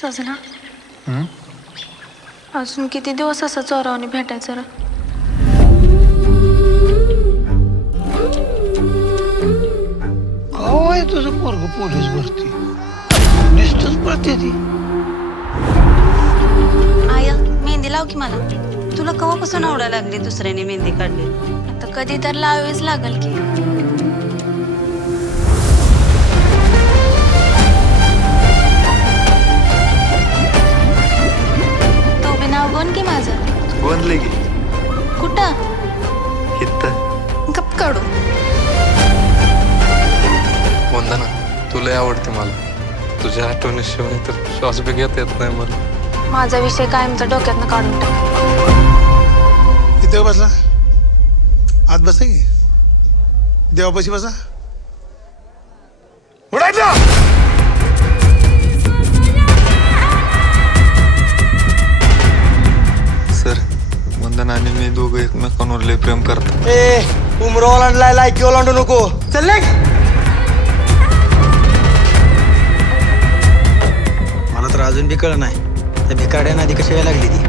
सजना अजून किती दिवस असं चोरावणी भेटायचं रे? काय तुझं पोरग पोलीस भरती निष्ठच पडते ती. आया मेहंदी लाव की मला. तुला कवापासून आवडायला लागली दुसऱ्याने मेहंदी काढली? आता कधी तर लावावीच लागल की. तू बी नाव गोन की माझं? बनले की कुठं? इथं गप काढू. वंदना तुला आवडते मला. तुझ्या आठवणीशिवाय तर श्वास बी घेता येत नाही मला. माझा विषय कायमचा डोक्यातनं काढून टाक. इथे बसला आत बसा की देवापाशी बसा. उडायचं सर वंदना आणि मी दोघं एकमेकांवर लय प्रेम करतो. ए उमरो ओलांडलाय लायकी ओलांडू नको. चल निघ. मला तर अजून बी कळ नाही त्या भिकारड्यानं आधी कशी वेळ लागली ती.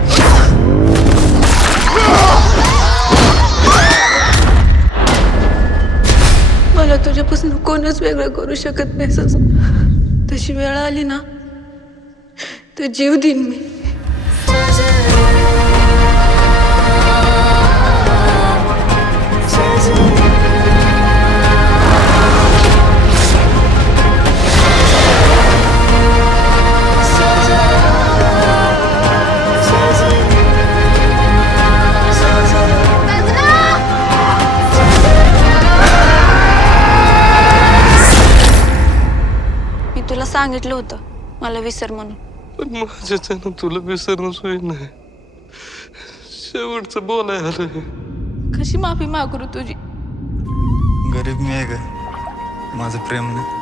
मला तुझ्यापासून कोणच वेगळं करू शकत नाही सजना. तशी वेळ आली ना तर जीव देईन मी. मी तुला सांगितलं होतं मला विसर म्हणून. पण माझ्याच्यानं तुला विसरणं सोय नाही. शेवटचं बोलाय आलं. कशी माफी मागू तुझी? गरीब मी आहे का माझं प्रेम नाही.